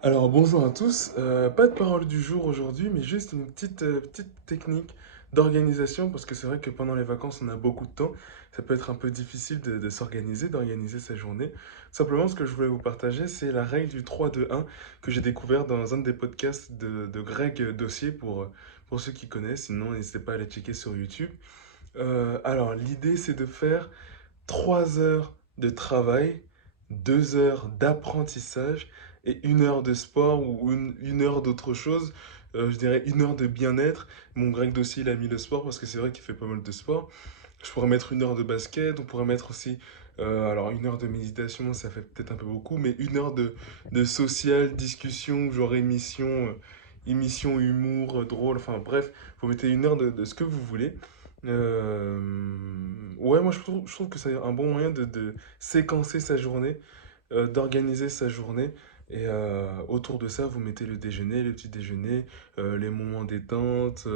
Alors bonjour à tous, pas de parole du jour aujourd'hui, mais juste une petite technique d'organisation, parce que c'est vrai que pendant les vacances on a beaucoup de temps, ça peut être un peu difficile de s'organiser, d'organiser sa journée. Simplement ce que je voulais vous partager, c'est la règle du 3-2-1 que j'ai découvert dans un des podcasts de Greg Dossier pour ceux qui connaissent, sinon n'hésitez pas à aller checker sur YouTube. Alors l'idée c'est de faire 3 heures de travail, 2 heures d'apprentissage et 1 heure de sport ou une heure d'autre chose. Je dirais 1 heure de bien-être. Mon Greg Dossier, il a mis le sport parce que c'est vrai qu'il fait pas mal de sport. Je pourrais mettre 1 heure de basket, on pourrait mettre aussi, alors 1 heure de méditation, ça fait peut-être un peu beaucoup, mais 1 heure de social, discussion, genre émission humour, drôle, enfin bref, vous mettez 1 heure de ce que vous voulez. Ouais, moi je trouve que c'est un bon moyen de séquencer sa journée, d'organiser sa journée. Et autour de ça, vous mettez le déjeuner, le petit déjeuner, les moments détente,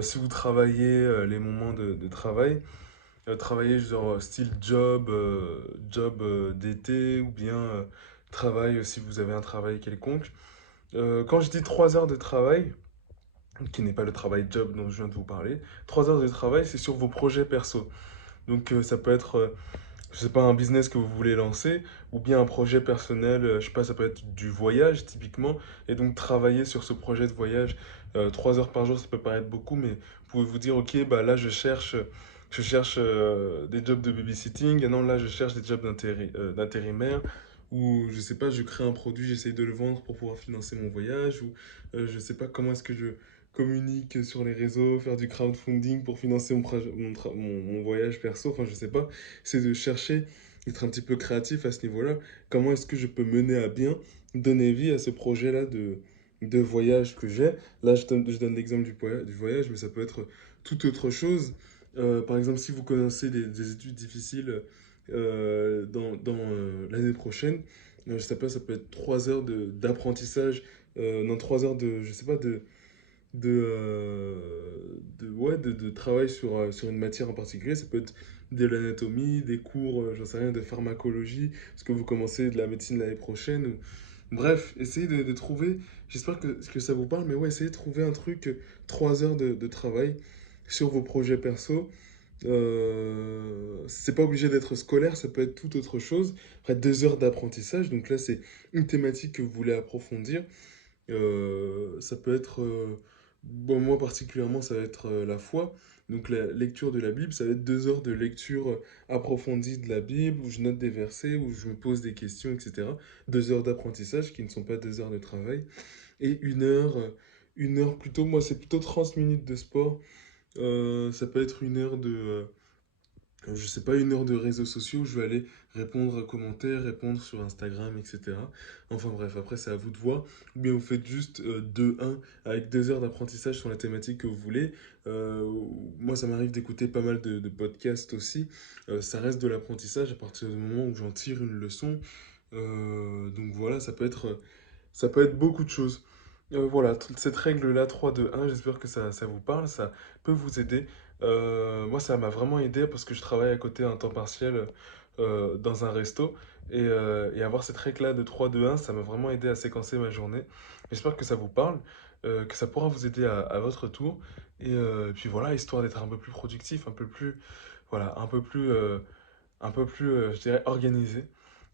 si vous travaillez, les moments de travail. Travailler genre style job d'été ou bien travail si vous avez un travail quelconque. Quand je dis 3 heures de travail, qui n'est pas le travail job dont je viens de vous parler, 3 heures de travail, c'est sur vos projets perso. Donc ça peut être, je sais pas, un business que vous voulez lancer, ou bien un projet personnel, je sais pas, ça peut être du voyage typiquement, et donc travailler sur ce projet de voyage 3 heures par jour, ça peut paraître beaucoup, mais vous pouvez vous dire, ok, bah là je cherche des jobs de babysitting, et non, là je cherche des jobs d'intérimaire, ou je sais pas, je crée un produit, j'essaye de le vendre pour pouvoir financer mon voyage, ou je sais pas comment est-ce que je communique sur les réseaux, faire du crowdfunding pour financer mon voyage perso, enfin je sais pas, c'est de chercher, être un petit peu créatif à ce niveau-là. Comment est-ce que je peux mener à bien, donner vie à ce projet-là de voyage que j'ai. Là, je donne l'exemple du voyage, mais ça peut être toute autre chose. Par exemple, si vous commencez des études difficiles dans l'année prochaine, je sais pas, ça peut être 3 heures d'apprentissage, non, 3 heures je sais pas, ouais, de travail sur une matière en particulier. Ça peut être de l'anatomie, des cours, j'en sais rien, de pharmacologie, parce que vous commencez de la médecine l'année prochaine. Bref, essayez de trouver, j'espère que ça vous parle, mais ouais, essayez de trouver un truc, 3 heures de travail sur vos projets perso. C'est pas obligé d'être scolaire, ça peut être toute autre chose. Après, 2 heures d'apprentissage, donc là, c'est une thématique que vous voulez approfondir. Ça peut être, bon, moi particulièrement, ça va être la foi. Donc la lecture de la Bible, ça va être 2 heures de lecture approfondie de la Bible, où je note des versets, où je me pose des questions, etc. 2 heures d'apprentissage qui ne sont pas 2 heures de travail. Et 1 heure plutôt, moi c'est plutôt 30 minutes de sport. Ça peut être 1 heure je sais pas, 1 heure de réseaux sociaux, je vais aller répondre à commentaires, répondre sur Instagram, etc. Enfin bref, après c'est à vous de voir. Ou bien vous faites juste 2-1 avec 2 heures d'apprentissage sur la thématique que vous voulez. Euh, Moi ça m'arrive d'écouter pas mal de podcasts aussi. Ça reste de l'apprentissage à partir du moment où j'en tire une leçon. Donc voilà, ça peut être beaucoup de choses. Voilà, toute cette règle-là, 3-2-1, j'espère que ça vous parle, ça peut vous aider. Moi, ça m'a vraiment aidé parce que je travaille à côté un temps partiel dans un resto. Et avoir cette règle-là de 3-2-1, ça m'a vraiment aidé à séquencer ma journée. J'espère que ça vous parle, que ça pourra vous aider à votre tour. Et puis voilà, histoire d'être un peu plus productif, voilà, je dirais, organisé.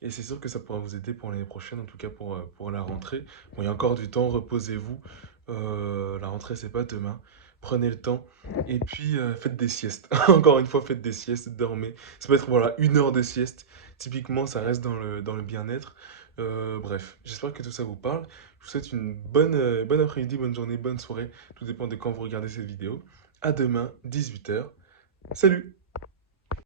Et c'est sûr que ça pourra vous aider pour l'année prochaine, en tout cas pour la rentrée. Bon, il y a encore du temps, reposez-vous. La rentrée, c'est pas demain. Prenez le temps. Et puis, faites des siestes. Encore une fois, faites des siestes, dormez. Ça peut être, voilà, 1 heure de sieste. Typiquement, ça reste dans le bien-être. Bref, j'espère que tout ça vous parle. Je vous souhaite une bonne après-midi, bonne journée, bonne soirée. Tout dépend de quand vous regardez cette vidéo. À demain, 18 heures. Salut!